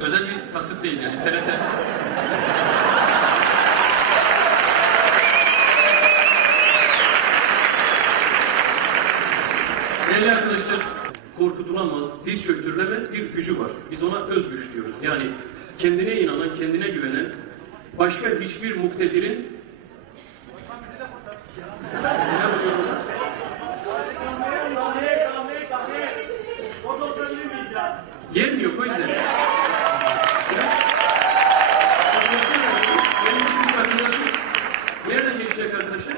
Özel bir kasıt değil yani TRT. Değerli arkadaşlar, korkutulamaz, diz çöktürülemez bir gücü var. Biz ona öz güç diyoruz. Yani kendine inanan, kendine güvenen, başka hiçbir muktedirin ne oluyor yok o yüzden? Benim için bir sakıncası yok. Nereden geçecek arkadaşlar?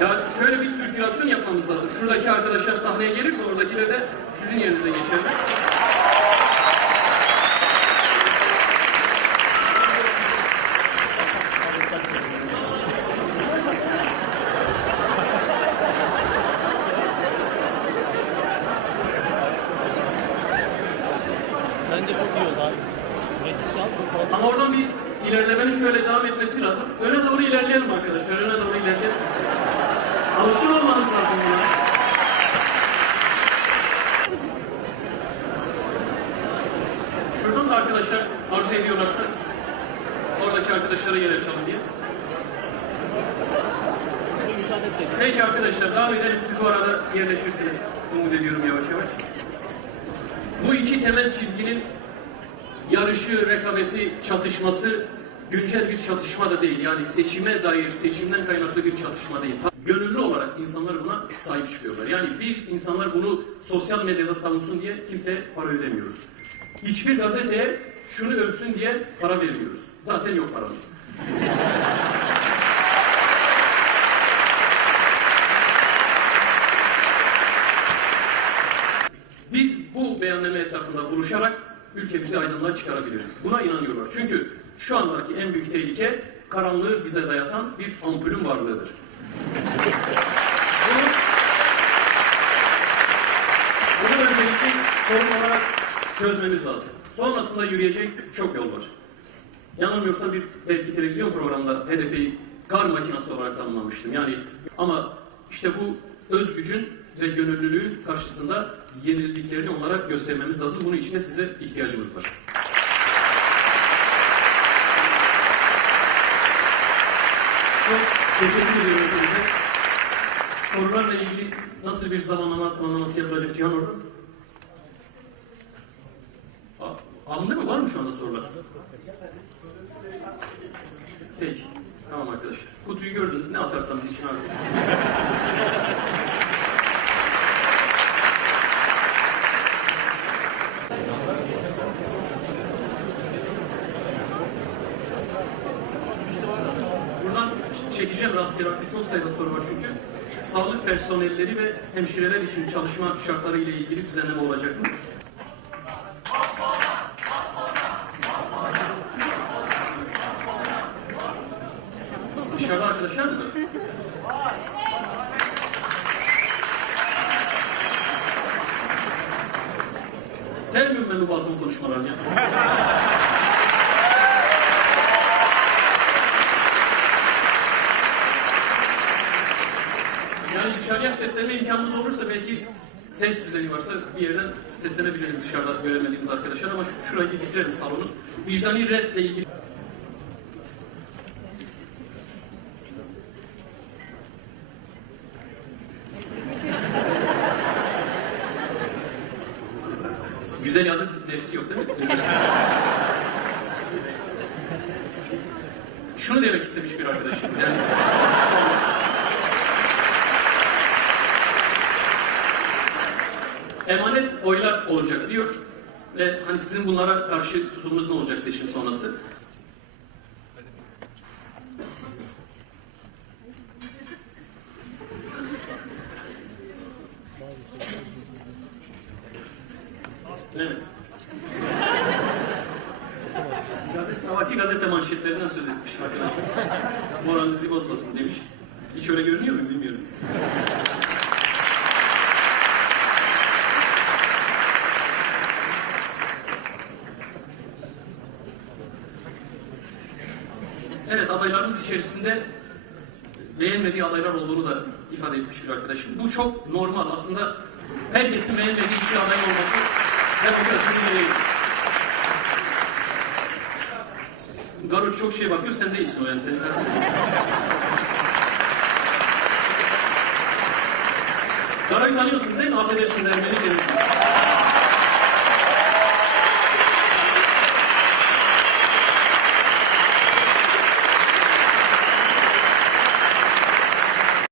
Ya şöyle bir sirkülasyon yapmamız lazım. Şuradaki arkadaşlar sahneye gelirse oradakiler de sizin yerinize geçerler. Bence çok iyi oldu abi. Ama oradan bir ilerlemenin şöyle devam etmesi lazım. Öne doğru ilerleyelim arkadaşlar. Öne doğru ilerleyelim. Alışkın olmanız lazım buna. Şuradan da arkadaşlar arzu ediyorlarsa oradaki arkadaşlara yer açalım diye. Peki arkadaşlar devam edelim. Siz bu arada yerleşirsiniz. Umut ediyorum yavaş yavaş. Bu iki temel çizginin yarışı, rekabeti, çatışması güncel bir çatışma da değil. Yani seçime dair, seçimden kaynaklı bir çatışma değil. Gönüllü olarak insanlar buna sahip çıkıyorlar. Yani biz insanlar bunu sosyal medyada savunsun diye kimseye para ödemiyoruz. Hiçbir gazeteye şunu övsün diye para vermiyoruz. Zaten yok paramız. Biz bu beyanname etrafında buluşarak ülkemizi aydınlığa çıkarabiliriz. Buna inanıyorlar. Çünkü şu andaki en büyük tehlike karanlığı bize dayatan bir ampulün varlığıdır. Bunu, bunu öncelikle sorun olarak çözmemiz lazım. Sonrasında yürüyecek çok yol var. Yanılmıyorsam bir belki televizyon programında HDP'yi kar makinası olarak tanımlamıştım. Yani ama işte bu öz gücün ve gönüllülüğün karşısında yenildiklerini onlara göstermemiz lazım. Bunun için de size ihtiyacımız var. Çok teşekkür ediyorum hepinize. Sorularla ilgili nasıl bir zamanlama planlaması yapılacak Cihan orada? A- Alındı mı? Var mı şu anda sorular? Peki. Tamam arkadaşlar. Kutuyu gördünüz. Ne atarsanız içine artık. Çekeceğim rastgele artık çok sayıda soru var çünkü. Sağlık personelleri ve hemşireler için çalışma şartları ile ilgili düzenleme olacak mı? Dışarıda arkadaşlar mı? Sevmiyorum ben bu balkon konuşmalarını ya. Yani dışarıya seslenme imkanımız olursa belki ses düzeni varsa bir yerden seslenebiliriz dışarıda göremediğimiz arkadaşlar ama şu, şurayı bitirelim salonu. Vicdani redle ilgili Güzel yazı dersi yok değil mi? Şunu demek istemiş bir arkadaşımız yani. Emanet oylar olacak diyor. Ve hani sizin bunlara karşı tutumunuz ne olacak seçim sonrası? Evet. Gazete, Sabahki gazete manşetlerinden söz etmiş arkadaşlar. Moralinizi bozmasın demiş. Hiç öyle görünüyor mu bilmiyorum. Evet adaylarımız içerisinde beğenmediği adaylar olduğunu da ifade etmiş bir arkadaşım. Bu çok normal. Aslında herkesin beğenmediği iki aday olması demokrasinin gereği. Garo çok şey bakıyor, sen değilsin o yani. Seni kastetmiyorum. Garo'yu tanıyorsunuz değil mi? Affedersiniz, Ermeni kendisi.